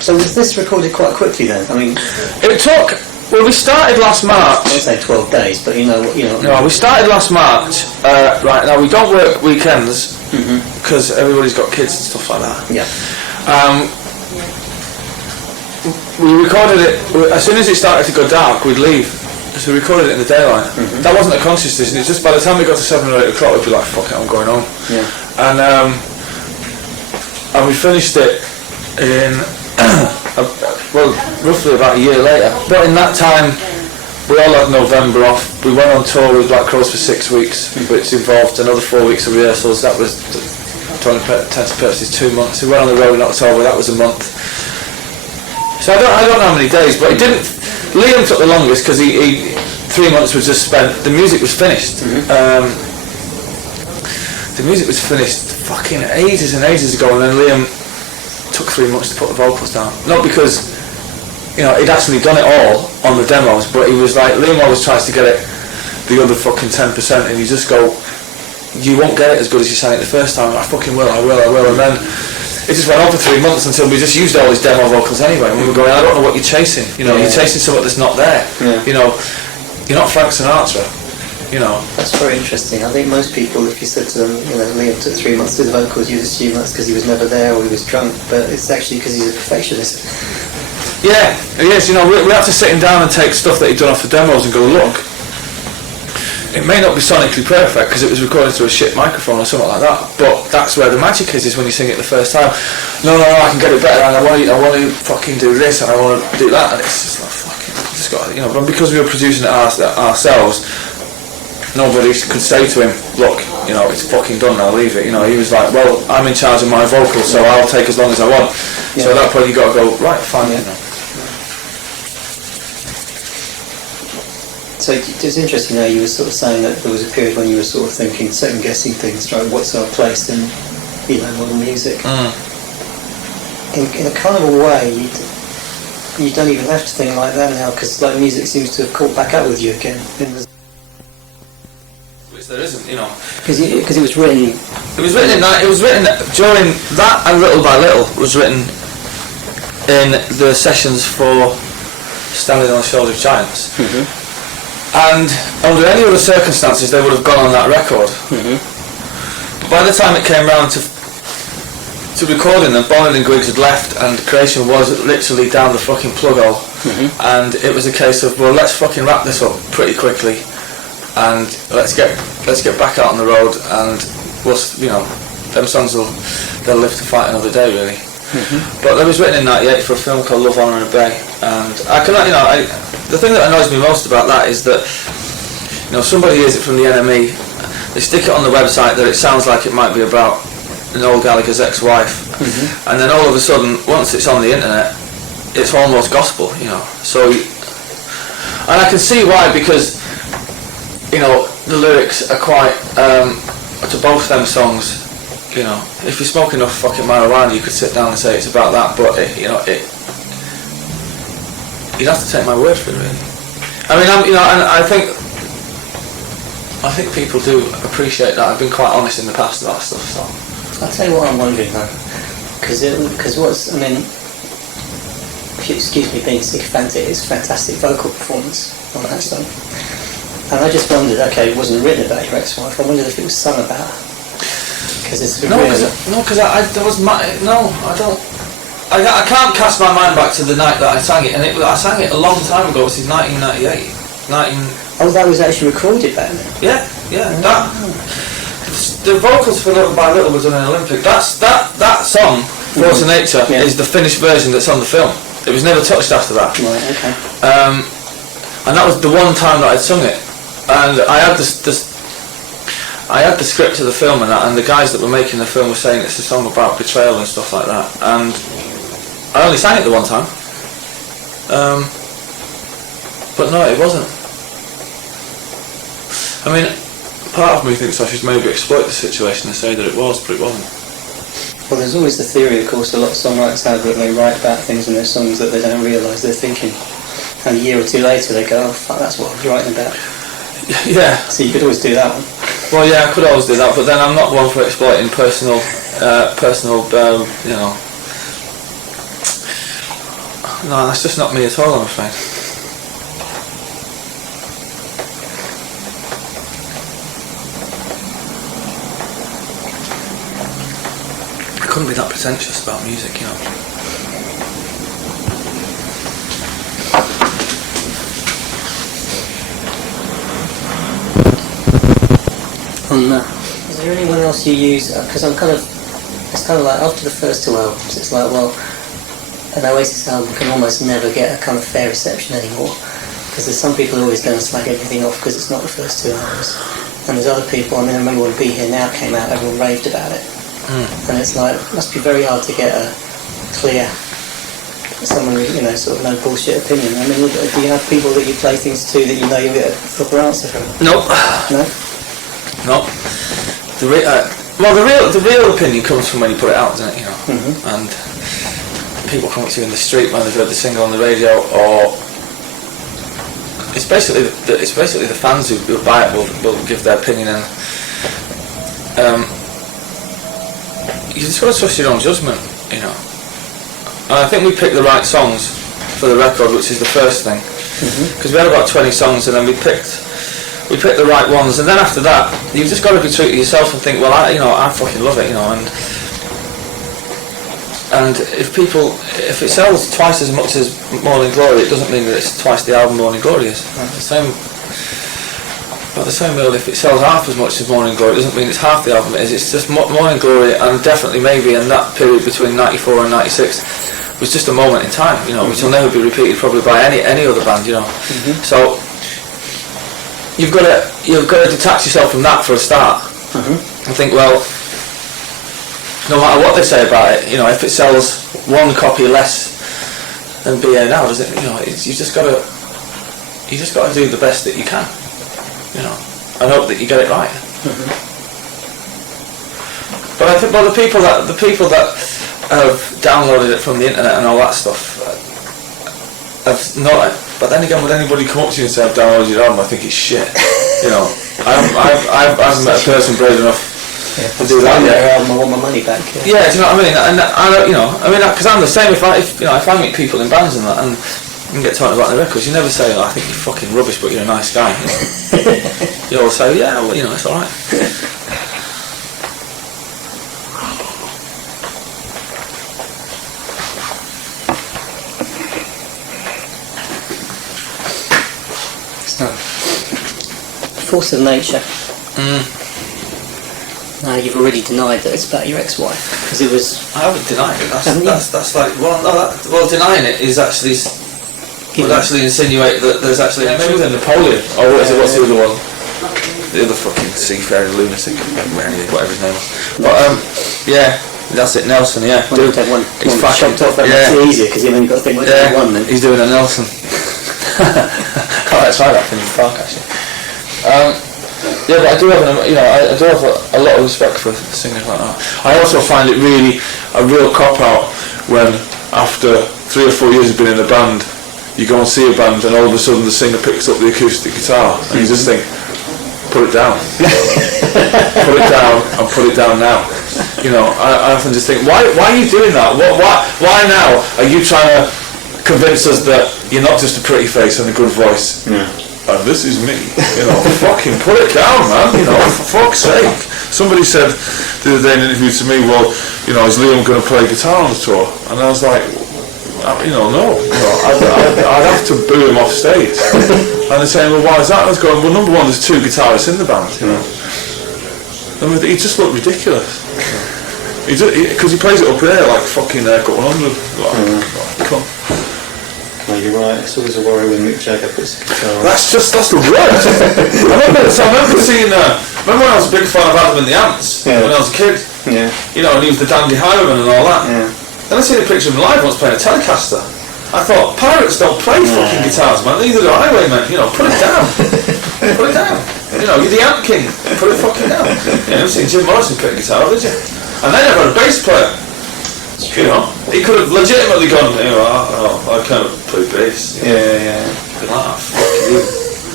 So was this recorded quite quickly then? I mean, it took. Well, we started last March. I would say 12 days, but you know. No, we started last March. Right now, we don't work weekends because everybody's got kids and stuff like that. Yeah. We recorded it as soon as it started to go dark. We'd leave, so we recorded it in the daylight. That wasn't a conscious decision. It's just by the time we got to 7 or 8 o'clock, we'd be like, "Fuck it, I'm going home." Yeah. And we finished it in. Well, roughly about a year later. But in that time, we all had November off. We went on tour with Black Crows for 6 weeks, which involved another 4 weeks of rehearsals. That was 20 purposes, 2 months. We went on the road in October. That was a month. So I don't know how many days, but it didn't. Liam took the longest because he 3 months was just spent. The music was finished. The music was finished fucking ages and ages ago, and then Liam took 3 months to put the vocals down. Not because, you know, he'd actually done it all on the demos, but he was like, Liam always tries to get it the other fucking 10%, and you just go, you won't get it as good as you sang it the first time. I fucking will, I will, and then it just went on for 3 months until we just used all his demo vocals anyway, and we were going, I don't know what you're chasing, you know, you're chasing something that's not there, you know, you're not Frank Sinatra. You know. That's very interesting. I think most people, if you said to them, you know, Liam took 3 months to do the vocals, you'd assume that's because he was never there or he was drunk, but it's actually because he's a perfectionist. Yeah, yes, you know, we had to sit him down and take stuff that he'd done off the demos and go, look, it may not be sonically perfect because it was recorded through a shit microphone or something like that, but that's where the magic is when you sing it the first time. No, I can get it better, and I want to fucking do this, and I want to do that, and it's just like, fucking, just got, you know, but because we were producing it ourselves, nobody could say to him, look, you know, it's fucking done now, leave it. You know, he was like, well, I'm in charge of my vocals, so I'll take as long as I want. Yeah. So at that point you got to go, right, fine, you know. So it's interesting now you were sort of saying that there was a period when you were sort of thinking, second guessing things, right, what's our place in, you know, modern music. In a kind of a way, you don't even have to think like that now, because like music seems to have caught back up with you again. There isn't, you know, because it was written. It was written during that, and Little by Little was written in the sessions for Standing on the Shoulders of Giants, and under any other circumstances they would have gone on that record. But by the time it came round to recording them, Bonnet and Griggs had left, and Creation was literally down the fucking plug hole, and it was a case of, well, let's fucking wrap this up pretty quickly. And let's get back out on the road, and we'll, you know, them songs they'll live to fight another day, really. But it was written in '98 for a film called Love, Honour and a Bay, and I can, you know, the thing that annoys me most about that is that, you know, somebody hears it from the NME, they stick it on the website that it sounds like it might be about Noel Gallagher's ex-wife, and then all of a sudden, once it's on the internet, it's almost gospel, you know. So, and I can see why, because, you know, the lyrics are quite, to both them songs, you know, if you smoke enough fucking marijuana you could sit down and say it's about that, but you know, you'd have to take my word for it, really. I mean, you know, and I think people do appreciate that. I've been quite honest in the past about stuff, so. I'll tell you what I'm wondering though, because what's, I mean, if you excuse me being sycophantic, it's a fantastic vocal performance on that song. And I just wondered, okay, it wasn't written about your ex-wife, I wondered if it was sung about her. Because it's I can't cast my mind back to the night that I sang it, and I sang it a long time ago. It was in 1998. Oh, that was actually recorded back then? Yeah. The vocals for Little by Little was on an Olympic. That song, Force of Nature, is the finished version that's on the film. It was never touched after that. Right, okay. And that was the one time that I'd sung it. And I had the script of the film and that, and the guys that were making the film were saying it's a song about betrayal and stuff like that. And I only sang it the one time. But no, it wasn't. I mean, part of me thinks I should maybe exploit the situation and say that it was, but it wasn't. Well, there's always the theory, of course, a lot of songwriters have, that they write about things in their songs that they don't realise they're thinking. And a year or two later they go, oh fuck, that's what I was writing about. Yeah. So you could always do that one. Well, yeah, I could always do that, but then I'm not one for exploiting personal, you know, no, that's just not me at all, I'm afraid. I couldn't be that pretentious about music, you know. Is there anyone else you use? Because it's kind of like after the first two albums, it's like, well, an Oasis album can almost never get a kind of fair reception anymore, because there's some people who are always going to slag everything off because it's not the first two albums, and there's other people. I mean, I remember when Be Here Now came out, everyone raved about it, and it's like, it must be very hard to get a clear, someone with, you know, sort of no bullshit opinion. I mean, do you have people that you play things to that you know you'll get a proper answer from? Nope. No. No. The real opinion comes from when you put it out, doesn't it? You know, and people come up to you in the street when they've heard the single on the radio, or it's basically the fans who buy it will give their opinion, and you just got to trust your own judgment, you know. And I think we picked the right songs for the record, which is the first thing, because we had about 20 songs, and then we picked the right ones, and then after that, you've just got to be true to yourself and think, well, I fucking love it, you know, and if it sells twice as much as Morning Glory, it doesn't mean that it's twice the album Morning Glory is. But the same way, if it sells half as much as Morning Glory, it doesn't mean it's half the album it is. It's just Morning Glory, and definitely maybe in that period between 94 and 96 was just a moment in time, you know, which will never be repeated probably by any other band, you know. So you've got to detach yourself from that for a start, and think, well, no matter what they say about it, you know, if it sells one copy less than BA now, does it? You know, you just got to do the best that you can, you know, and hope that you get it right. But I think, the people that have downloaded it from the internet and all that stuff have not. But then again, would anybody come up to you and say, I've downloaded your album, I think it's shit? You know, I haven't met a person brave enough to do that yet. I want my money back. Yeah, do you know what I mean? And you know, I mean, because I'm the same. If I meet people in bands and that, and get talking about the records, you never say, I think you're fucking rubbish, but you're a nice guy. You know? You always say, yeah, well, you know, it's all right. Force of Nature. Now you've already denied that it's about your ex-wife, because it was. I haven't denied it. That's like, well, no, denying it is actually would actually insinuate that there's actually maybe with Napoleon, or what's the other one? The other fucking seafaring lunatic, whatever his name was. But yeah, that's it, Nelson. Yeah, dude, he's fucking chopped off. That makes it easier, because then you've got to think, one then. He's doing a Nelson. Can't try that thing in the park actually. Yeah, but I do have a lot of respect for singers like that. I also find it really a real cop-out when after 3 or 4 years of being in a band, you go and see a band and all of a sudden the singer picks up the acoustic guitar and you just think, put it down. Put it down and put it down now. You know, I often just think, why are you doing that? Why now are you trying to convince us that you're not just a pretty face and a good voice? Yeah. And this is me, you know, fucking put it down, man, you know, for fuck's sake. Somebody said the other day in an interview to me, well, you know, is Liam going to play guitar on the tour? And I was like, you know, no, I'd have to boo him off stage. And they're saying, well, why is that? I was going, well, number one, there's 2 guitarists in the band, you know. And he just looked ridiculous. Because he plays it up there like fucking Got 100. Come on. No, you're right. It's always a worry when Mick Jagger puts a guitar on. That's the worst. I remember seeing. Remember when I was a big fan of Adam and the Ants when I was a kid. Yeah. You know, and he was the dandy highwayman and all that. Yeah. Then I seen a picture of him live once playing a Telecaster. I thought, pirates don't play fucking guitars, man. Neither do highwaymen. You know, put it down. Put it down. You know, you're the Ant King. Put it fucking down. You never seen Jim Morrison play a guitar, did you? And then I've got a bass player. You know, he could have legitimately gone, you know, I can't play bass. Yeah. Fuck you.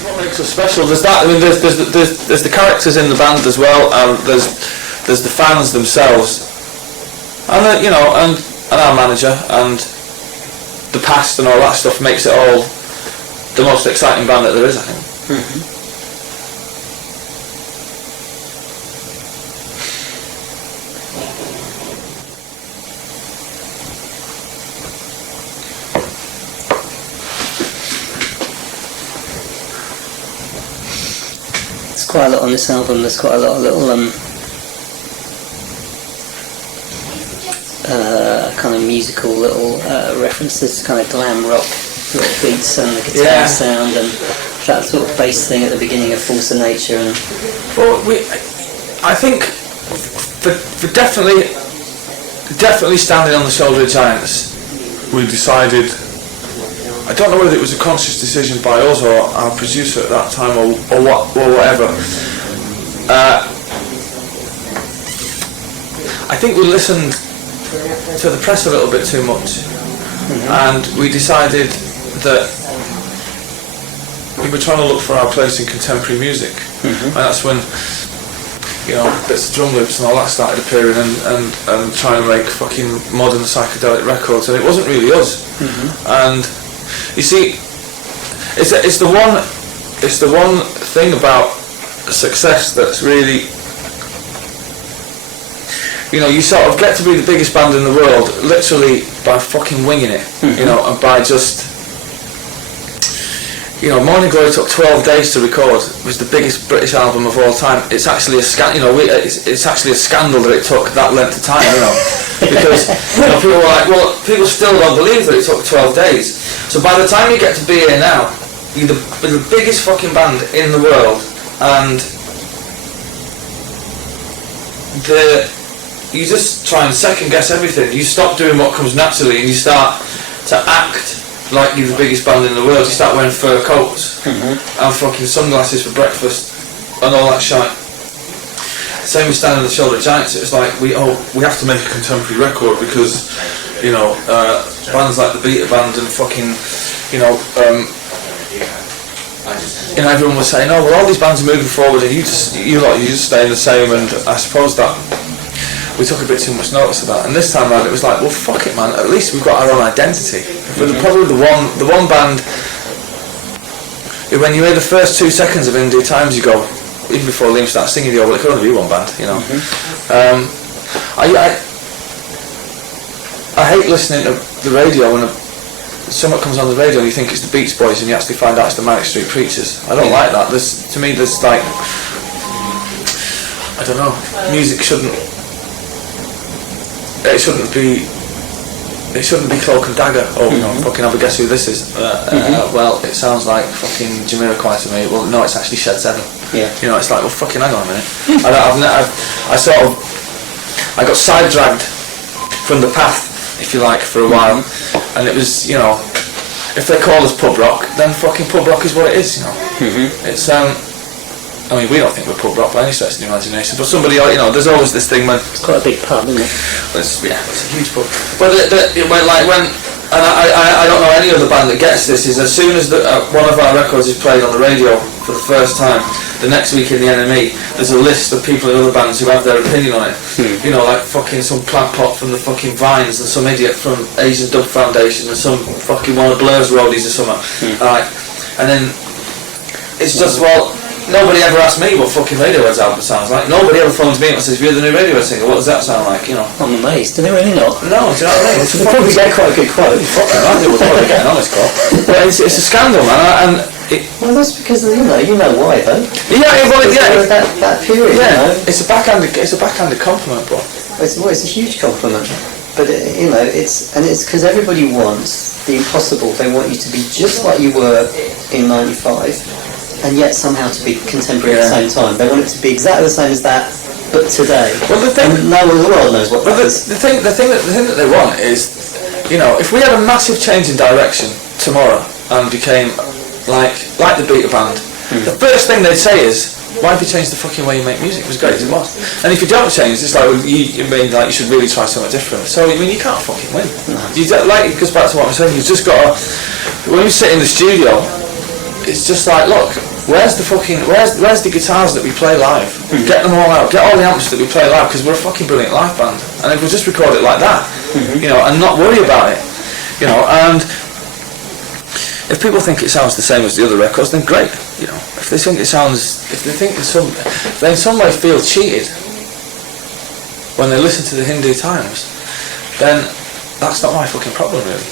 What makes us special? There's that. I mean, there's the characters in the band as well, and there's the fans themselves, and you know, and our manager, and the past and all that stuff makes it all the most exciting band that there is, I think. There's quite a lot on this album. There's quite a lot of little kind of musical little references, kind of glam rock little beats and the guitar sound and that sort of bass thing at the beginning of Force of Nature. And well, I think for definitely standing on the shoulder of giants, we decided. I don't know whether it was a conscious decision by us or our producer at that time or whatever. I think we listened to the press a little bit too much, and we decided that we were trying to look for our place in contemporary music, and that's when, you know, bits of drum loops and all that started appearing, and trying to make fucking modern psychedelic records, and it wasn't really us. And you see, it's the one thing about success that's really, you know, you sort of get to be the biggest band in the world literally by fucking winging it, you know, and by just, you know, Morning Glory took 12 days to record. It was the biggest British album of all time. It's actually it's actually a scandal that it took that length of time, you know, because, you know, people were like, well, people still don't believe that it took 12 days. So by the time you get to be here now, you're the biggest fucking band in the world, and you just try and second guess everything. You stop doing what comes naturally and you start to act like you're the biggest band in the world. You start wearing fur coats and fucking sunglasses for breakfast and all that shite. Same with Standing on the Shoulder of Giants. It was like, we have to make a contemporary record because, you know, bands like the Beta Band and fucking, you know, everyone was saying, oh, well, all these bands are moving forward and you just stay the same. And I suppose that we took a bit too much notice of that. And this time around, it was like, well, fuck it, man. At least we've got our own identity. We're probably the one band who, when you hear the first 2 seconds of India Times, you go, even before Liam starts singing, you go, well, it could only be one band, you know. I hate listening to the radio when something comes on the radio and you think it's the Beach Boys and you actually find out it's the Manic Street Preachers. I don't like that. To me, there's like, I don't know, music shouldn't be Cloak and Dagger. Oh, you know, fucking have a guess who this is. Well, it sounds like fucking Jamiroquai to me. Well, no, it's actually Shed 7. Yeah. You know, it's like, well, fucking hang on a minute. I got sidetracked from the path, if you like, for a while, and it was, you know, if they call us pub rock, then fucking pub rock is what it is, you know. It's I mean, we don't think we're pub rock by any stretch of the imagination, but somebody, you know, there's always this thing when it's quite a big pub, isn't it? It's a huge pub. But and I don't know any other band that gets this, is as soon as one of our records is played on the radio for the first time, the next week in the NME, there's a list of people in other bands who have their opinion on it. You know, like fucking some plant pot from the fucking Vines and some idiot from Asian Dub Foundation and some fucking one of Blur's roadies or something. And then it's just, well, nobody ever asked me what fucking Radiohead's album sounds like. Nobody ever phones me up and says, "You're the new Radiohead singer, what does that sound like?" You know. I'm amazed. Do they really not? No, do you know what I mean? They probably get quite a good quote. Fucking right, they would probably get an honest quote. But it's a scandal, man. Well, that's because you know why, though. That period. Yeah, you know? It's a backhanded compliment, bro. It's a huge compliment. But you know, it's because everybody wants the impossible. They want you to be just like you were in '95. And yet somehow to be contemporary at the same time. They want it to be exactly the same as that, but today. Well, and no one in the world knows what that is. The thing that they want is, you know, if we had a massive change in direction tomorrow and became like the Beta Band, the first thing they'd say is, why have you changed the fucking way you make music? It was great as it was. And if you don't change, it's like, well, you should really try something different. So, I mean, you can't fucking win. No. It goes back to what I'm saying, you've just got to, when you sit in the studio, it's just like, look, where's the guitars that we play live? Get them all out. Get all the amps that we play live, because we're a fucking brilliant live band. And if we just record it like that, you know, and not worry about it, you know, and if people think it sounds the same as the other records, then great. You know, if they think if they in some way feel cheated when they listen to the Hindu Times, then that's not my fucking problem, really.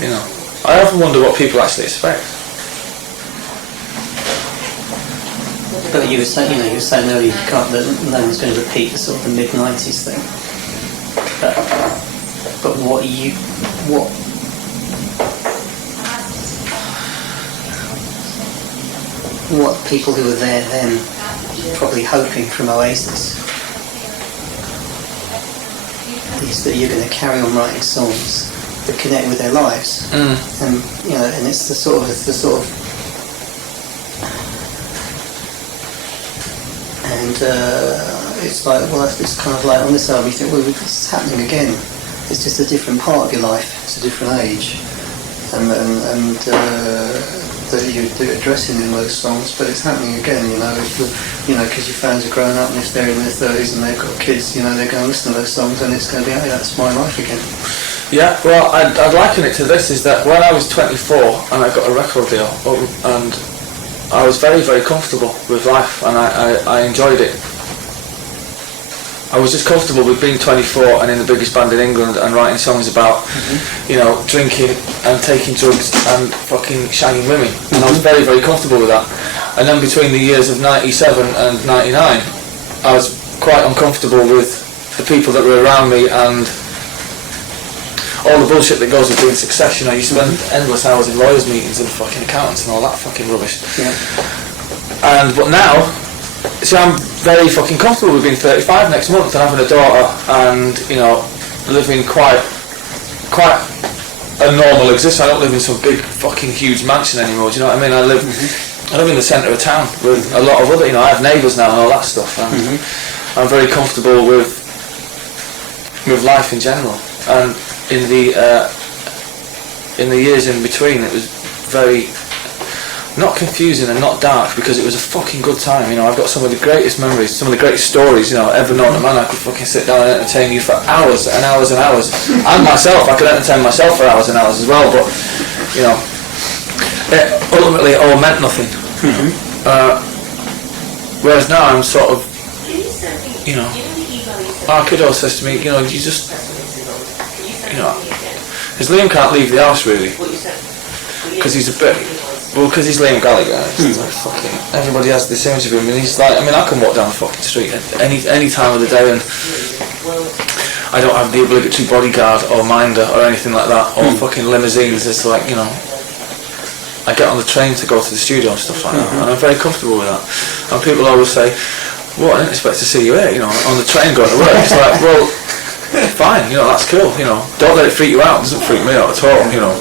You know, I often wonder what people actually expect. But you were saying earlier that no one's going to repeat the sort of the mid-90s thing. But what people who were there then probably hoping from Oasis is that you're going to carry on writing songs that connect with their lives, and you know, and it's the sort of it's like, well, it's kind of like on this album you think, well, it's happening again. It's just a different part of your life. It's a different age, and that you're addressing in those songs. But it's happening again, you know. Because your fans are growing up, and if they're in their 30s and they've got kids, you know, they're going to listen to those songs, and it's going to be, hey, that's my life again. Yeah, well, I'd liken it to this: is that when I was 24 and I got a record deal, and I was very, very comfortable with life, and I enjoyed it. I was just comfortable with being 24 and in the biggest band in England and writing songs about, you know, drinking and taking drugs and fucking shagging women. And I was very, very comfortable with that. And then between the years of 97 and 99, I was quite uncomfortable with the people that were around me and all the bullshit that goes with being success. You know, you spend endless hours in lawyers' meetings and fucking accountants and all that fucking rubbish. Yeah. But now, see, I'm very fucking comfortable with being 35 next month and having a daughter and, you know, living quite a normal existence. I don't live in some big fucking huge mansion anymore, do you know what I mean? I live in the centre of town with a lot of other, you know, I have neighbours now and all that stuff, and I'm very comfortable with life in general. And in the years in between, it was very not confusing and not dark, because it was a fucking good time. You know, I've got some of the greatest memories, some of the greatest stories, you know, ever known to man. I could fucking sit down and entertain you for hours and hours and hours. And myself, I could entertain myself for hours and hours as well, but, you know, ultimately it all meant nothing. Whereas now I'm sort of, you know, our kiddo says to me, you know, you just, you know, because Liam can't leave the house really, because he's a bit, well, because he's Noel Gallagher. Like fucking, everybody has this image of him, and he's like, I mean, I can walk down the fucking street at any time of the day, and I don't have the obligatory bodyguard or minder or anything like that, or fucking limousines. It's like, you know, I get on the train to go to the studio and stuff like that, and I'm very comfortable with that. And people always say, well, I didn't expect to see you here, you know, on the train going to work. It's like, well, fine, you know, that's cool, you know, don't let it freak you out. It doesn't freak me out at all, you know.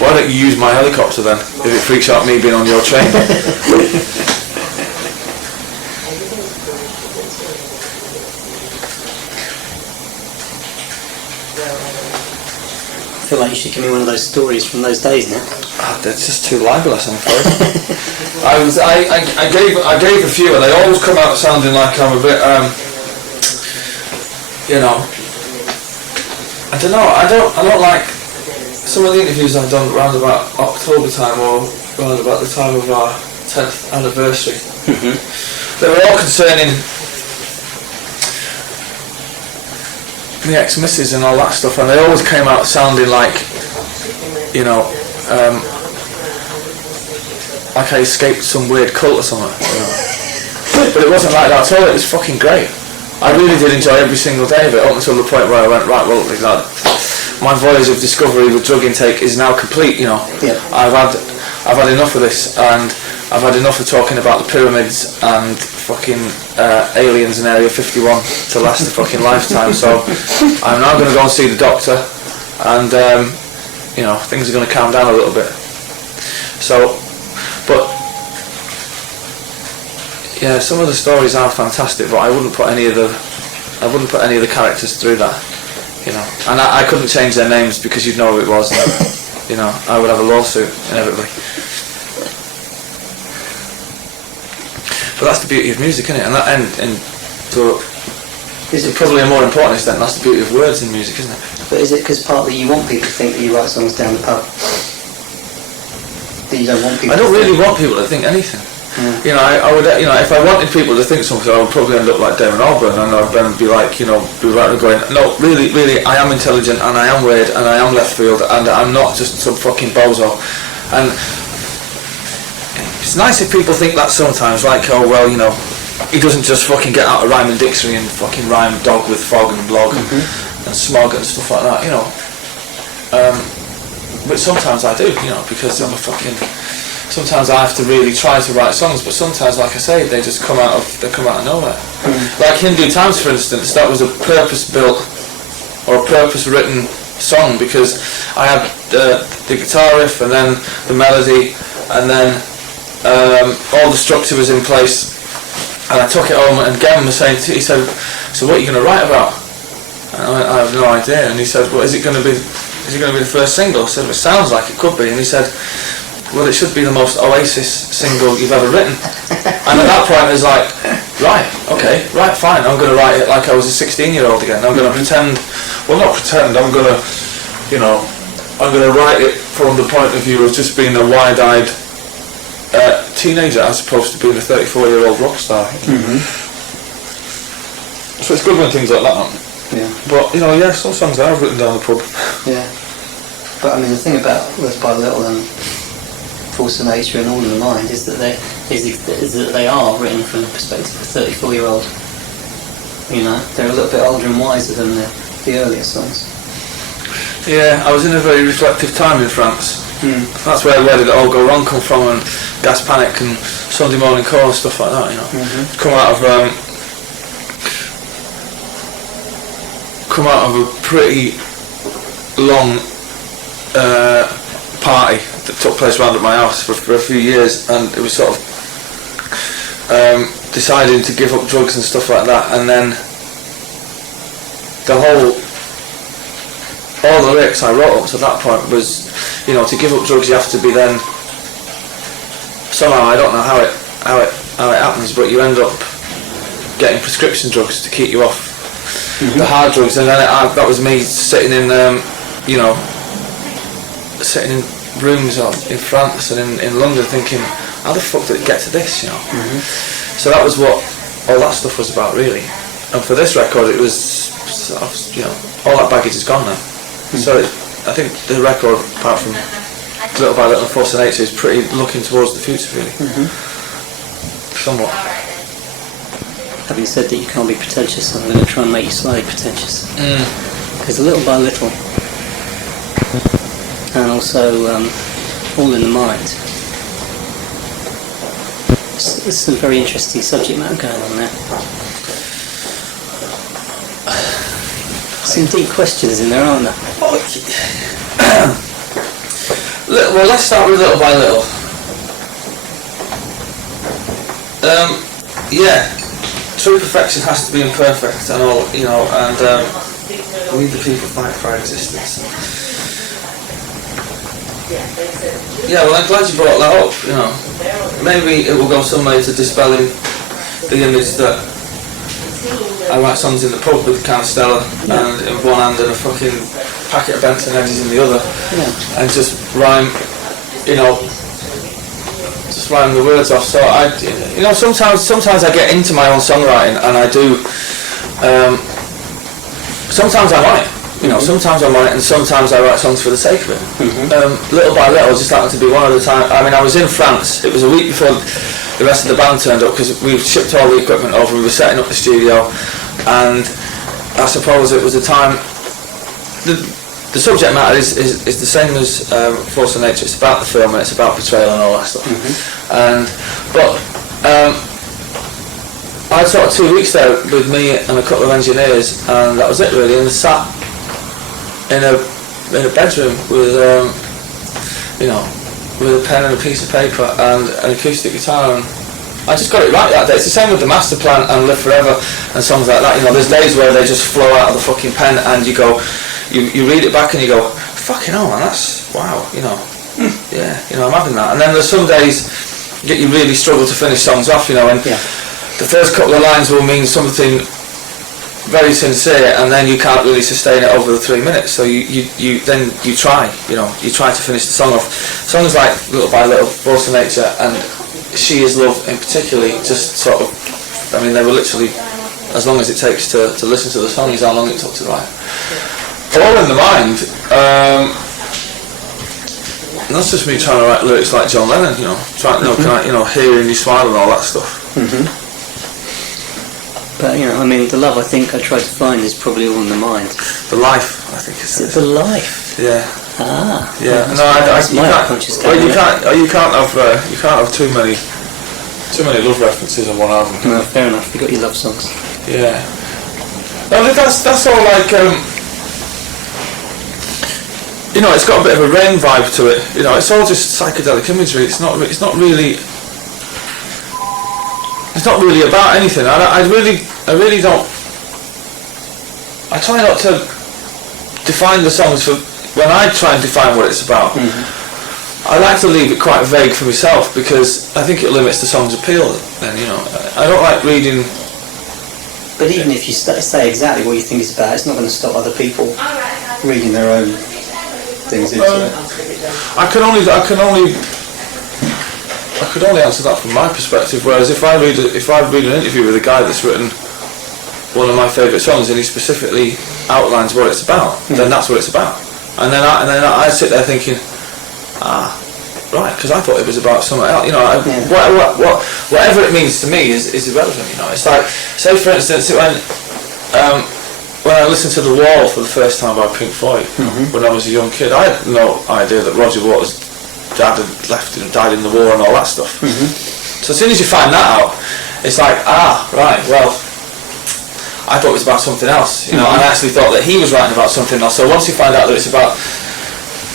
Why don't you use my helicopter then, if it freaks out me being on your train? I feel like you should give me one of those stories from those days now. That's just too libelous, I'm afraid. I gave a few, and they always come out sounding like I'm a bit, you know, I don't know. I don't like some of the interviews I've done around about October time, or around about the time of our 10th anniversary. They were all concerning the ex-missus and all that stuff, and they always came out sounding like, you know, like I escaped some weird cult or something, you know. But it wasn't like that at all. It was fucking great. I really did enjoy every single day of it, up until the point where I went, right, well, like, my voyage of discovery with drug intake is now complete, you know. Yeah. I've had enough of this, and I've had enough of talking about the pyramids and fucking aliens in Area 51 to last a fucking lifetime. So I'm now going to go and see the doctor, and you know, things are going to calm down a little bit. So, but yeah, some of the stories are fantastic, but I wouldn't put any of the characters through that. You know, and I couldn't change their names because you'd know who it was. And, you know, I would have a lawsuit inevitably. But that's the beauty of music, isn't it? And to probably a more important extent, that's the beauty of words in music, isn't it? But is it because partly you want people to think that you write songs down the pub? that you don't want people. I don't really want people to think anything. You know, I would, you know, if I wanted people to think something, I would probably end up like Damon Albarn, and I'd then be like, you know, be right going, no, really, I am intelligent, and I am weird, and I am left field, and I'm not just some fucking bozo. And it's nice if people think that sometimes, like, oh well, you know, he doesn't just fucking get out a rhyming dictionary and fucking rhyme dog with fog and blog and smog and stuff like that, you know. But sometimes I do, you know, because I'm a fucking. Sometimes I have to really try to write songs, but sometimes, like I say, they just come out of nowhere. Like Hindu Times, for instance, that was a purpose-built or a purpose-written song, because I had the guitar riff and then the melody and then all the structure was in place, and I took it home and Gavin was saying, he said, so what are you going to write about? And I went, I have no idea. And he said, well, is it going to be the first single? I said, well, it sounds like it could be. And he said, well, it should be the most Oasis single you've ever written. And at that point I was like, right, okay, right, fine, I'm going to write it like I was a 16-year-old again. I'm going to pretend, well, not pretend, I'm going to, you know, I'm going to write it from the point of view of just being a wide-eyed teenager as opposed to being a 34-year-old rock star. So it's good when things like that happen. Yeah. But, you know, yeah, some songs that I've written down the pub. Yeah. But I mean, the thing about Little by Little and Force of Nature and All in the Mind is that they are written from the perspective of a 34-year-old. You know, they're a little bit older and wiser than the earlier songs. Yeah, I was in a very reflective time in France. That's where Did It All Go Wrong come from, and Gas Panic and Sunday Morning Call and stuff like that, you know. Come out of a pretty long party that took place round at my house for a few years, and it was sort of deciding to give up drugs and stuff like that, and then all the lyrics I wrote up to that point was, you know, to give up drugs you have to be then somehow, I don't know how it happens, but you end up getting prescription drugs to keep you off the hard drugs, and then that was me sitting in you know, sitting in rooms in France and in London thinking, how the fuck did it get to this, you know? So that was what all that stuff was about, really. And for this record, it was sort of, you know, all that baggage is gone now. So I think the record, apart from Little by Little and Force of Nature, is pretty looking towards the future, really. Somewhat. Having said that you can't be pretentious, I'm going to try and make you slightly pretentious. Because Little by Little and also All in the Mind, there's some very interesting subject matter going on there. Some deep questions in there, aren't there? Well, let's start with Little by Little. Yeah, true perfection has to be imperfect and all, you know, and we the people fight for our existence. Yeah, well, I'm glad you brought that up, you know. Maybe it will go some way to dispelling the image that I write songs in the pub with a can of Stella and in one hand and a fucking packet of Benson Eddies in the other, and just rhyme, you know, just rhyme the words off. So you know, sometimes I get into my own songwriting, and I do. Sometimes I write. You know, sometimes I write and sometimes I write songs for the sake of it. Little by Little just happened to be one of the time. I mean, I was in France. It was a week before the rest of the band turned up, because we shipped all the equipment over. We were setting up the studio, and I suppose it was a time. The subject matter is the same as Force of Nature. It's about the film and it's about betrayal and all that stuff. But I had sort of 2 weeks there with me and a couple of engineers, and that was it really. And I sat in a bedroom with you know, with a pen and a piece of paper and an acoustic guitar, and I just got it right that day. It's the same with The Master Plan and Live Forever and songs like that. You know, there's days where they just flow out of the fucking pen, and you go, you read it back and you go, fucking hell, man, that's wow, you know, yeah, you know, I'm having that. And then there's some days that you really struggle to finish songs off, you know, and the first couple of lines will mean something very sincere, and then you can't really sustain it over the 3 minutes. So you try to finish the song off. Songs like Little by Little, Force of Nature, and She Is Love in particularly, just sort of, I mean, they were literally as long as it takes to listen to the song is how long it took to write. All in the Mind. That's just me trying to write lyrics like John Lennon, hearing you smile and all that stuff. But I mean, the love I think I tried to find is probably all in the mind. The life, I think is it. The life. Yeah. Ah. Yeah. No, you can't have too many love references on one album. No, fair enough. You got your love songs. Yeah. No, that's all like. It's got a bit of a Rain vibe to it. It's all just psychedelic imagery. It's not really about anything. I really don't. I try not to define the songs for when I try and define what it's about. I like to leave it quite vague for myself because I think it limits the song's appeal. And I don't like reading. But even if you say exactly what you think it's about, it's not going to stop other people reading their own things into it. I could only answer that from my perspective. Whereas if I read an interview with a guy that's written one of my favourite songs and he specifically outlines what it's about, then that's what it's about. And then I sit there thinking, right, because I thought it was about something else. Whatever it means to me is irrelevant. It's like, say for instance, when I listened to The Wall for the first time by Pink Floyd when I was a young kid, I had no idea that Roger Waters' dad had left and died in the war and all that stuff. So as soon as you find that out, it's like, right, well, I thought it was about something else, and I actually thought that he was writing about something else. So once you find out that it's about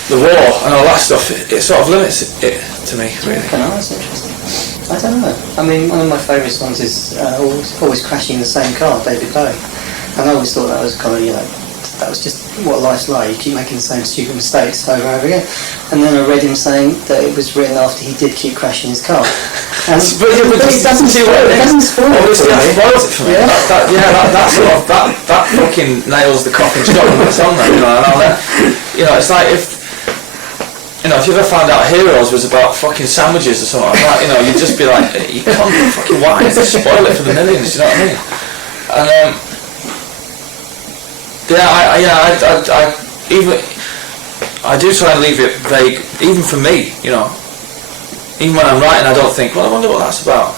the war and all that stuff, it sort of limits it to me, really. That's interesting. I don't know. I mean, one of my favourite songs is always Crashing in the Same Car, David Bowie. And I always thought that was kind of, that was just what life's like. You keep making the same stupid mistakes over and over again. And then I read him saying that it was written after he did keep crashing his car. And but it doesn't spoil it. It doesn't spoil it for me. Spoils it for me. That fucking nails the coffin shot on the song, it's like if you ever found out Heroes was about fucking sandwiches or something like that, you'd just be like, you can't fucking why just spoil it for the millions, you know what I mean? And I do try and leave it vague, even for me, even when I'm writing I don't think, well, I wonder what that's about.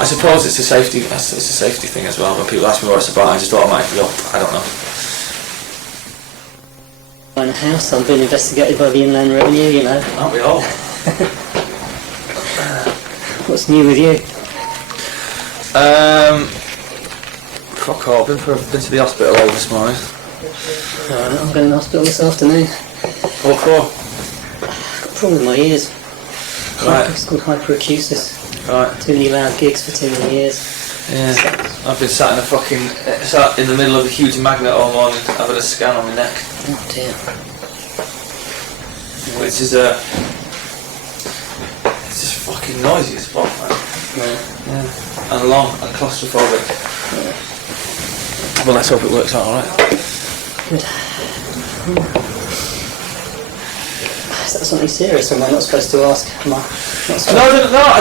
I suppose it's a safety thing as well. When people ask me what it's about, I just automatically go, I don't know. In a house, I'm being investigated by the Inland Revenue, Aren't we all? What's new with you? Fuck all, been to the hospital all this morning. Alright, I'm going to the hospital this afternoon. What for? I've got a problem with my ears. Right. It's called hyperacusis. Right. Too many loud gigs for too many years. Yeah. I've been sat in the middle of a huge magnet all morning, having a scan on my neck. Oh dear. Which is it's just fucking noisy as fuck, man. Yeah. And long and claustrophobic. Yeah. Well, let's hope it works out alright. Good. Is that something serious, or am I not supposed to ask? No, I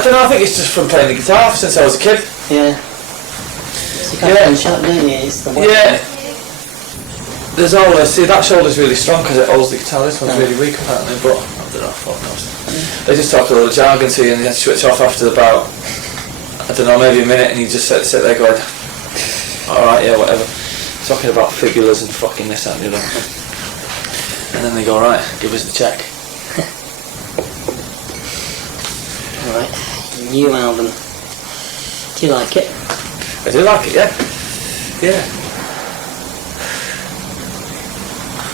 don't know. I think it's just from playing the guitar since I was a kid. Yeah. So you can't shut, don't you? It's the There's always, see, that shoulder's really strong because it holds the guitar. This one's really weak apparently, but I don't know, fuck knows. They just talk a lot of jargon to you and you have to switch off after about, I don't know, maybe a minute, and you just sit there going, alright, yeah, whatever. Talking about fibulas and fucking this, that and the other. And then they go, right, give us the check. Alright, new album. Do you like it? I do like it, yeah. Yeah.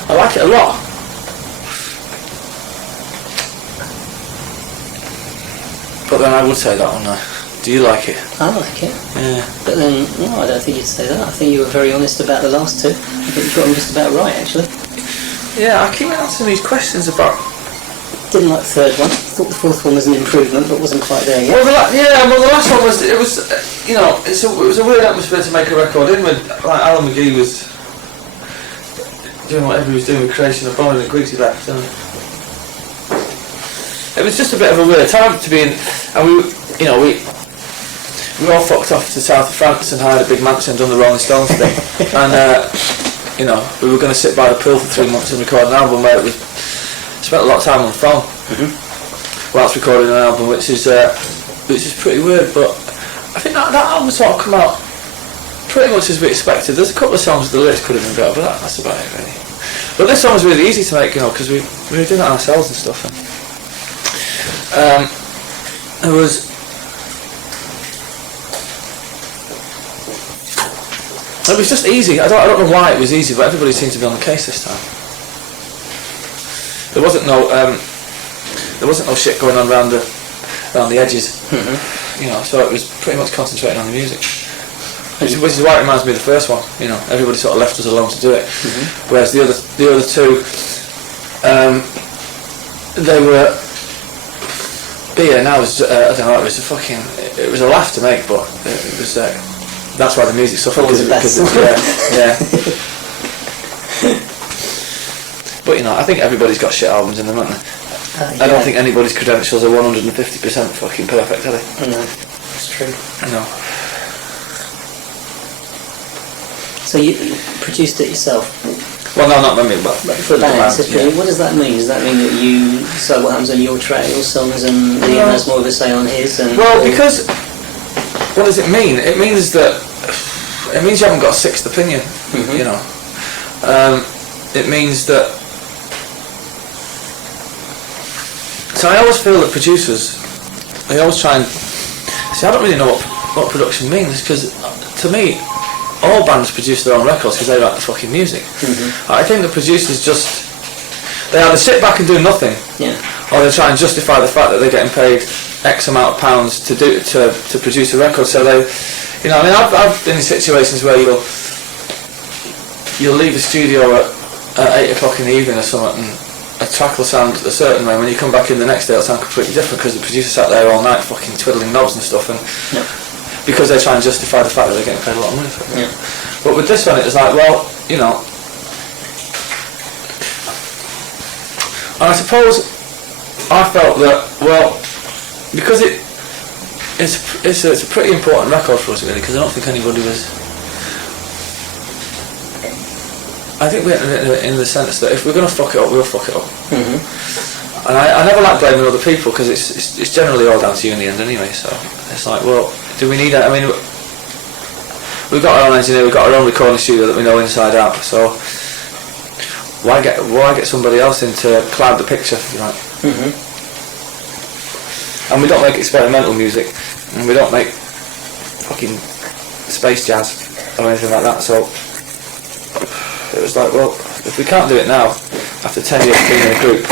I like it a lot. But then I would say that one now. Do you like it? I like it. Yeah. But then, no, I don't think you'd say that. I think you were very honest about the last two. I think you got them just about right, actually. Yeah, I keep answering these questions about didn't like the third one. I thought the fourth one was an improvement, but wasn't quite there yet. Well, the last one was, it was, you know, it was a weird atmosphere to make a record in with, like, Alan McGee was doing whatever he was doing with Creation of Bone and Griggsy left, and it was just a bit of a weird time to be in, and we all fucked off to the south of France and hired a big mansion and done the Rolling Stones thing, and you know, we were going to sit by the pool for 3 months and record an album where we spent a lot of time on the phone whilst recording an album, which is pretty weird. But I think that album sort of come out pretty much as we expected. There's a couple of songs the lyrics could have been better, but that's about it really. But this song was really easy to make, you know, because we were doing it ourselves and stuff. And, it was just easy. I don't know why it was easy, but everybody seemed to be on the case this time. There wasn't no shit going on around the edges. You know, so it was pretty much concentrating on the music. Which is why it reminds me of the first one. You know, everybody sort of left us alone to do it. Whereas the other two, they were. Beer now was I don't know. It was a laugh to make, but it was. That's why the music suffered. Yeah. But you know, I think everybody's got shit albums in them, haven't they? I don't think anybody's credentials are 150% fucking perfect, are they? No, that's true. No. So you produced it yourself? Well, no, not me, but for the band. What does that mean? Does that mean that you decide what happens on your track, your songs, and Liam has more of a say on his? Because what does it mean? It means that you haven't got a sixth opinion. You know, it means that. So I always feel that producers, they always try and see. I don't really know what production means, because to me, all bands produce their own records because they write the fucking music. I think the producers they either sit back and do nothing, or they try and justify the fact that they're getting paid X amount of pounds to produce a record. So they, you know, I mean, I've been in situations where you'll leave the studio at 8 o'clock in the evening or something, and a track will sound a certain way. When you come back in the next day, it'll sound completely different because the producer sat there all night fucking twiddling knobs and stuff, and because they try and justify the fact that they're getting paid a lot of money for it. But with this one, it was like, well, you know, and I suppose I felt that, well, because it's a pretty important record for us really, because I don't think anybody was. I think we're in the sense that if we're going to fuck it up, we'll fuck it up. And I never like blaming other people, because it's generally all down to you in the end anyway. So it's like, well, do we need that? I mean, we've got our own engineer, we've got our own recording studio that we know inside out. So why get somebody else in to cloud the picture, if you like? And we don't make experimental music, and we don't make fucking space jazz or anything like that. So it was like, well, if we can't do it now, after 10 years of being in a group,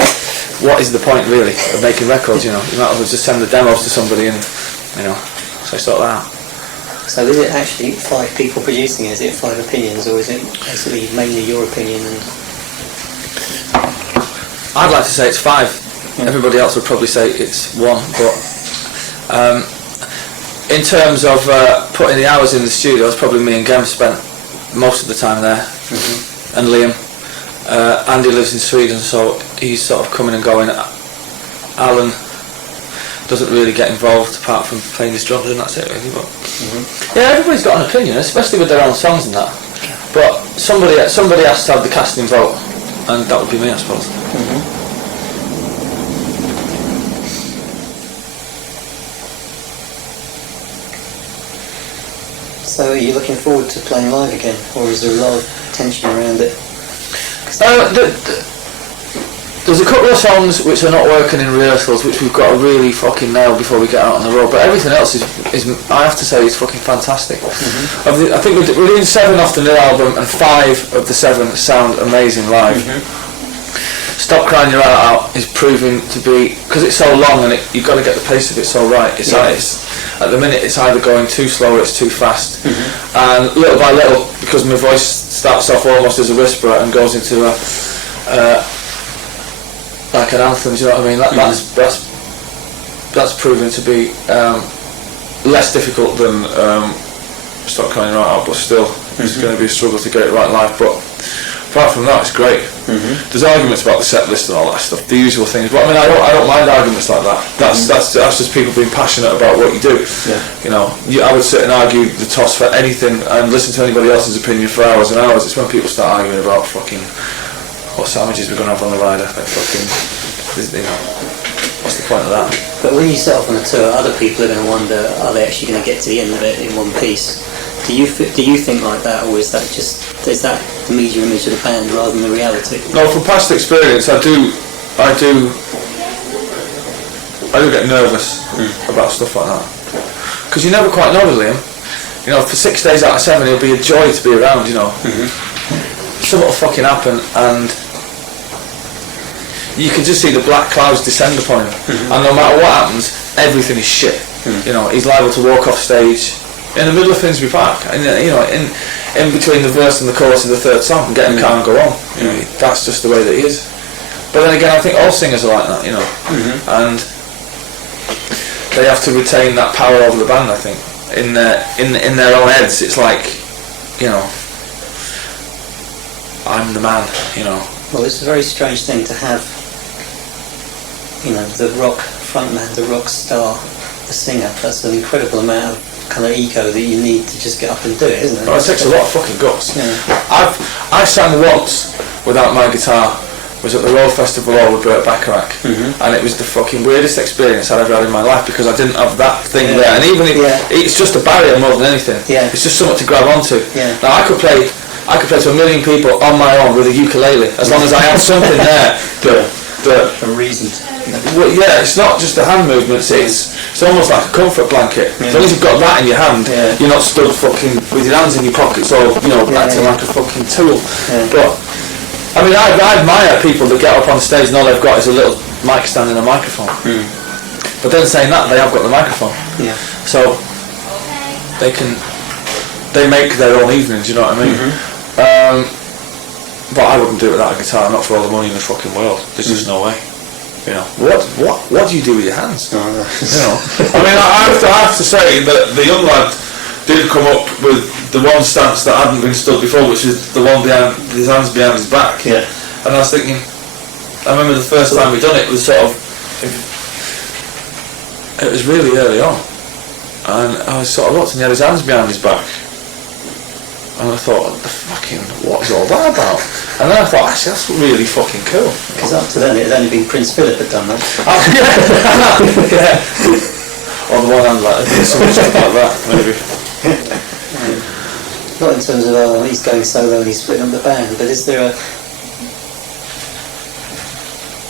what is the point really of making records? You know, you might as well just send the demos to somebody, and you know, so I sort that out. So is it actually 5 people producing it? Is it 5 opinions, or is it basically mainly your opinion? I'd like to say it's 5. Everybody else would probably say it's 1, but in terms of putting the hours in the studio, it's probably me and Gem spent most of the time there, and Liam. Andy lives in Sweden, so he's sort of coming and going. Alan doesn't really get involved apart from playing his drums, and that's it really. But yeah, everybody's got an opinion, especially with their own songs and that. But somebody has to have the casting vote, and that would be me, I suppose. So are you looking forward to playing live again, or is there a lot of tension around it? There's a couple of songs which are not working in rehearsals, which we've got to really fucking nail before we get out on the road. But everything else is I have to say, is fucking fantastic. I think we're doing 7 off the new album, and 5 of the 7 sound amazing live. Stop Crying Your Heart Out is proving to be, because it's so long and you've got to get the pace of it so right. It's at the minute it's either going too slow or it's too fast. And little by little, because my voice starts off almost as a whisper and goes into a like an anthem. Do you know what I mean? That's proven to be less difficult than Stop Crying Right Out, but still it's going to be a struggle to get it right live. But apart from that, it's great. There's arguments about the set list and all that stuff, the usual things. But I mean, I don't mind arguments like that. That's just people being passionate about what you do. Yeah. You know, I would sit and argue the toss for anything and listen to anybody else's opinion for hours and hours. It's when people start arguing about fucking what sandwiches we're going to have on the rider. Like fucking, you know, what's the point of that? But when you set off on a tour, other people are going to wonder, are they actually going to get to the end of it in one piece? Do you think like that, or is that the media image of the band rather than the reality? No, from past experience, I do get nervous about stuff like that, because you never quite know with Liam. You know, for 6 days out of 7, it'll be a joy to be around. You know, something will fucking happen, and you can just see the black clouds descend upon him, and no matter what happens, everything is shit. You know, he's liable to walk off stage in the middle of Finsbury Park, and you know, in between the verse and the chorus of the third song, and get in the car and go on. You know, that's just the way that he is. But then again, I think all singers are like that, you know, and they have to retain that power over the band. I think in their own heads, it's like, you know, I'm the man, you know. Well, it's a very strange thing to have, you know, the rock frontman, the rock star, the singer. That's an incredible amount of kind of ego that you need to just get up and do it, isn't it? Well, it takes a lot of fucking guts. Yeah. I sang once without my guitar. Was at the Royal Festival Hall with Burt Bacharach, and it was the fucking weirdest experience I'd ever had in my life, because I didn't have that thing there, and even if it's just a barrier more than anything. It's just something to grab onto. Now I could play to 1 million people on my own with a ukulele, as long as I had something there that a reason. Well, yeah, it's not just the hand movements, it's almost like a comfort blanket. As long as you've got that in your hand, you're not stood fucking with your hands in your pockets or, you know, acting like a fucking tool. But I mean, I admire people that get up on stage and all they've got is a little mic stand and a microphone. But then saying that, they have got the microphone. So they make their own evenings, you know what I mean? But I wouldn't do it without a guitar, not for all the money in the fucking world. There's just no way. You know, what do you do with your hands? You know, I mean, I have to say that the young lad did come up with the one stance that hadn't been stood before, which is the one behind his hands behind his back. And I was thinking, I remember the first time we done it was sort of, it was really early on, and I was sort of looked and he had his hands behind his back, and I thought, what is all that about? And then I thought, actually, that's really fucking cool. Because up to then it had only been Prince Philip had done that. Or the one hand like something like that, maybe. Not in terms of he's going solo and he's splitting up the band, but is there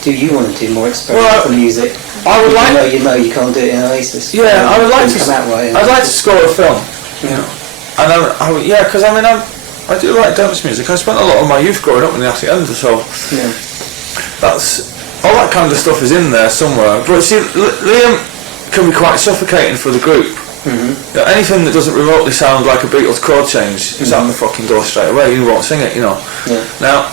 do you want to do more experimental music? I would like. You know you can't do it in Oasis. Yeah, I would like to. I'd like to score a film. Yeah. And because I mean I do like dance music. I spent a lot of my youth growing up in the Attic End, so that's all that kind of stuff is in there somewhere. But see, Liam can be quite suffocating for the group. You know, anything that doesn't remotely sound like a Beatles chord change is out the fucking door straight away. You won't sing it, you know. Now,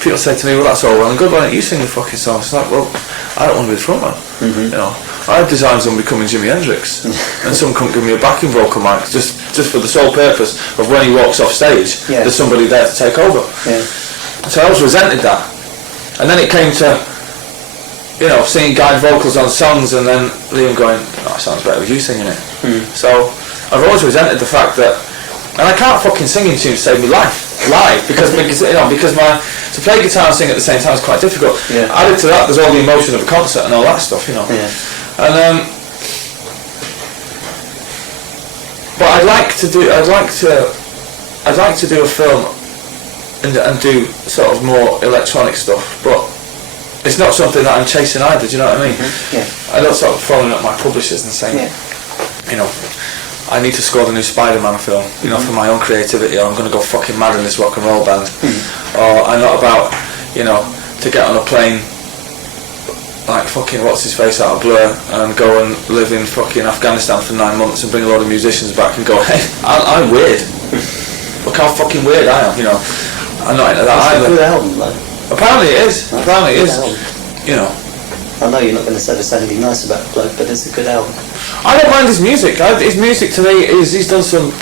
people say to me, "Well, that's all well and good. Why don't you sing the fucking song?" It's like, well, I don't want to be the frontman. You know, I have designs on becoming Jimi Hendrix, and some couldn't give me a backing vocal mic just for the sole purpose of when he walks off stage, there's somebody there to take over. So I always resented that, and then it came to, you know, singing guide vocals on songs, and then Liam going, "Oh, it sounds better with you singing it." So I've always resented the fact that, and I can't fucking sing in tune to save me live because you know, because to play guitar and sing at the same time is quite difficult. Added to that, there's all the emotion of a concert and all that stuff, you know. And but I'd like to do a film and do sort of more electronic stuff, but it's not something that I'm chasing either. Do you know what I mean? I don't sort of phoning up my publishers and saying, you know, I need to score the new Spider-Man film, you know, for my own creativity, or I'm going to go fucking mad in this rock and roll band, or I'm not about, you know, to get on a plane like fucking what's his face out of Blur and go and live in fucking Afghanistan for 9 months and bring a load of musicians back and go, hey, I'm weird. Look how fucking weird I am, you know. I'm not into that either. It's a good album, though. Apparently it is. Apparently it is. You know. I know you're not going to say anything nice about the bloke, but it's a good album. I don't mind his music. His music to me is he's done some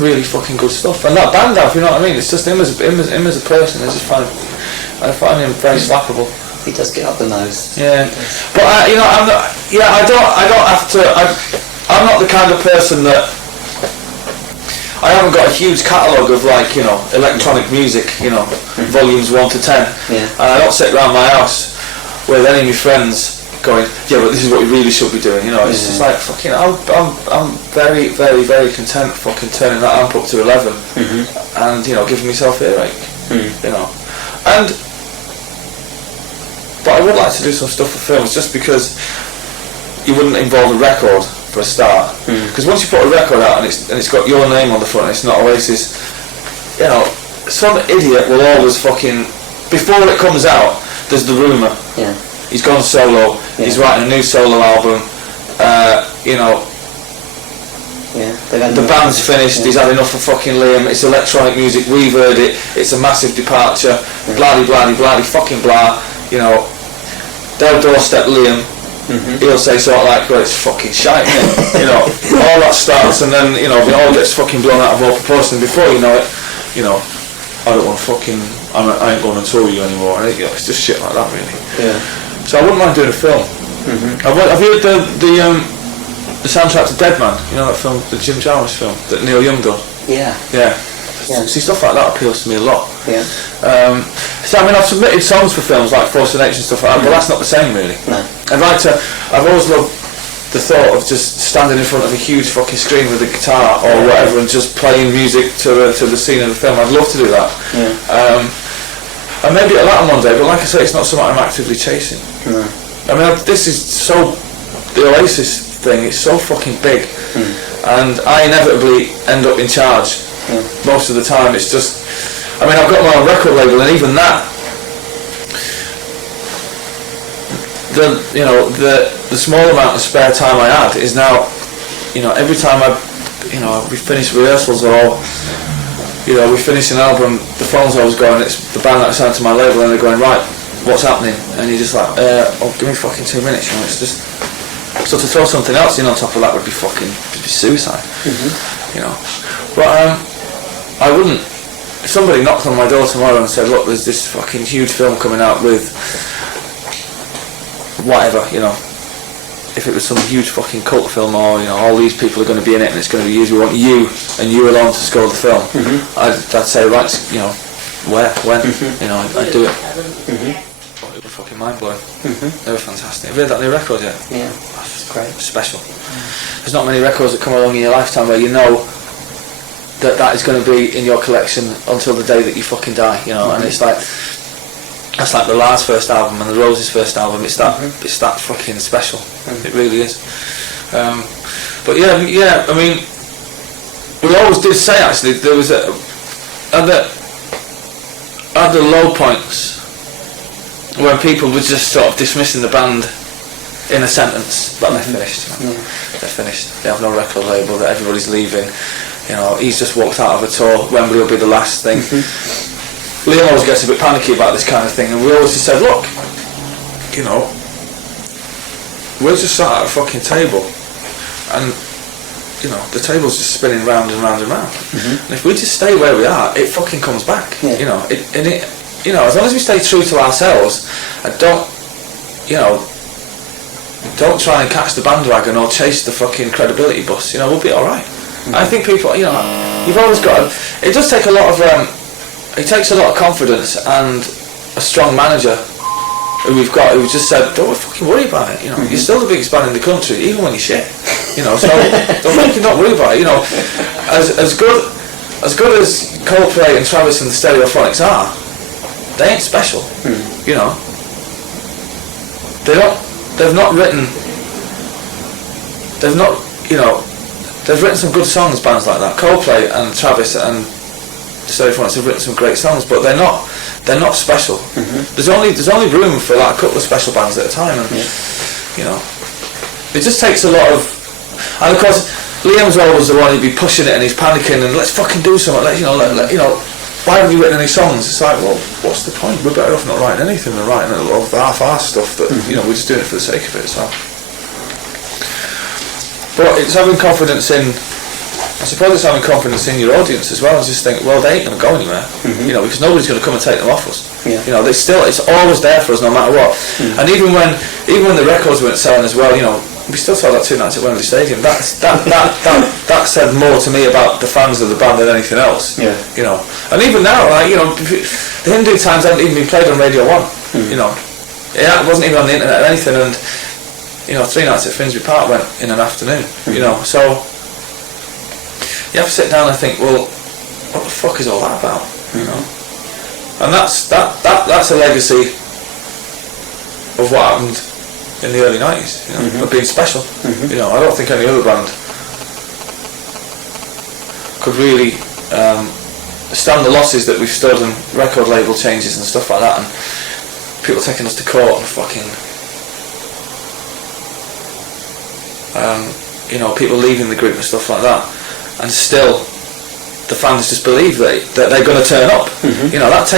really fucking good stuff. And that band, you know what I mean? It's just him as a person. I find him very slappable. He does get up the nose. Yeah, but you know, I'm not. Yeah, I don't have to. I'm not the kind of person that. I haven't got a huge catalogue of like, you know, electronic music, you know, volumes 1 to 10. Yeah. And I don't sit around my house with any of my friends going, yeah, but this is what we really should be doing, you know. It's just like, fucking, I'm very, very, very content fucking turning that amp up to 11 and, you know, giving myself earache, you know. But I would like to do some stuff for films just because you wouldn't involve a record for a start. Because once you put a record out and it's got your name on the front and it's not Oasis, you know, some idiot will always fucking, before it comes out, there's the rumour. Yeah. He's gone solo, he's writing a new solo album, you know, the band's finished, he's had enough of fucking Liam, it's electronic music, we've heard it, it's a massive departure, bloody, fucking blah, you know, they'll doorstep Liam, he'll say sort of like, well, it's fucking shite, you know, all that starts and then, you know, it all gets fucking blown out of all proportion, before you know it, you know, I don't want fucking, I ain't going to tour you anymore, and it's just shit like that really. Yeah. So I wouldn't mind doing a film. Have you heard the soundtrack to Dead Man? You know that film, the Jim Jarmusch film that Neil Young done? Yeah. Yeah. See, stuff like that appeals to me a lot. Yeah. So I mean, I've submitted songs for films like Force of Nature and stuff like that, but that's not the same really. No. I've always loved the thought of just standing in front of a huge fucking screen with a guitar or whatever and just playing music to the scene of the film. I'd love to do that. Yeah. And maybe it'll happen one day, but like I say, it's not something I'm actively chasing. No. I mean, this is so, the Oasis thing, it's so fucking big, and I inevitably end up in charge most of the time. It's just, I mean, I've got my own record label, and even that, the small amount of spare time I had is now, you know, every time we finish rehearsals or, you know, we finish an album, the phone's always going, it's the band that I signed to my label, and they're going, right, what's happening? And you're just like, give me fucking 2 minutes, you know, it's just, so to throw something else in on top of that would be suicide, you know. But I wouldn't, if somebody knocked on my door tomorrow and said, look, there's this fucking huge film coming out with whatever, you know, if it was some huge fucking cult film or, you know, all these people are going to be in it and it's going to be used, we want you and you alone to score the film, I'd say, right, you know, where, when, you know, I'd do it. It was fucking mind-blowing. They were fantastic. Have you heard that new record yet? Yeah, that's great. Special. There's not many records that come along in your lifetime where you know that is going to be in your collection until the day that you fucking die, you know, and it's like, that's like the Lars first album and the Roses first album. It's that fucking special. It really is. But yeah. I mean, we always did say actually there was at the low points when people were just sort of dismissing the band in a sentence, but they're finished. You know? They're finished. They have no record label. That everybody's leaving. You know, he's just walked out of a tour. Wembley will be the last thing. Liam always gets a bit panicky about this kind of thing, and we always just said, look, you know, we're just sat at a fucking table, and, you know, the table's just spinning round and round and round. And if we just stay where we are, it fucking comes back, you know, you know, as long as we stay true to ourselves, and don't try and catch the bandwagon or chase the fucking credibility bus, you know, we'll be alright. I think people, you know, you've always got to, it does take a lot of, it takes a lot of confidence and a strong manager who we've got, who just said, don't fucking worry about it, you know, you're still the biggest band in the country, even when you're shit, you know, so don't fucking not worry about it, you know, as good as Coldplay and Travis and the Stereophonics are, they ain't special, you know, they've written some good songs, bands like that, Coldplay and Travis and Stereophonics have written some great songs, but they're not special. There's only room for like a couple of special bands at a time, and you know, it just takes a lot of. And of course, Liam's always the one who'd be pushing it, and he's panicking, and let's fucking do something. Let you know, why haven't you written any songs? It's like, well, what's the point? We're better off not writing anything than writing a lot of the half-assed stuff that, you know, we're just doing it for the sake of it, so. But it's having confidence in, I suppose it's having confidence in your audience as well, and just think, well, they ain't going to go anywhere, you know, because nobody's going to come and take them off us. Yeah. You know, it's always there for us no matter what. And even when the records weren't selling as well, you know, we still sold out 2 nights at Wembley Stadium. That said more to me about the fans of the band than anything else. Yeah. You know, and even now, like, you know, the Hindu Times haven't even been played on Radio 1. You know, it wasn't even on the internet or anything, and you know, 3 nights at Finsbury Park went in an afternoon. You know, so you have to sit down and think, well, what the fuck is all that about? You know, and that's a legacy of what happened in the early 90s, you know, of being special. You know, I don't think any other band could really stand the losses that we've stood, and record label changes and stuff like that, and people taking us to court and fucking, you know, people leaving the group and stuff like that, and still the fans just believe that they're going to turn up. You know, that's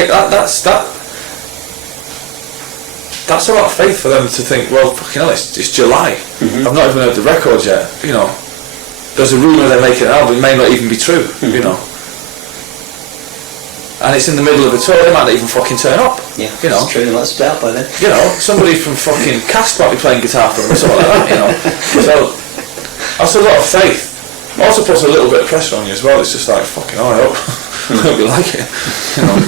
a lot of faith for them to think, well, fucking hell, it's July. I've not even heard the record yet. You know, there's a rumour they're making an album, it may not even be true. You know, and it's in the middle of a tour, they might not even fucking turn up. Yeah, you know, it's true, they might split out by then. You know, somebody from fucking Cast might be playing guitar for them or something like that. You know, so that's a lot of faith. Also puts a little bit of pressure on you as well. It's just like, fucking, I hope you like it. You know.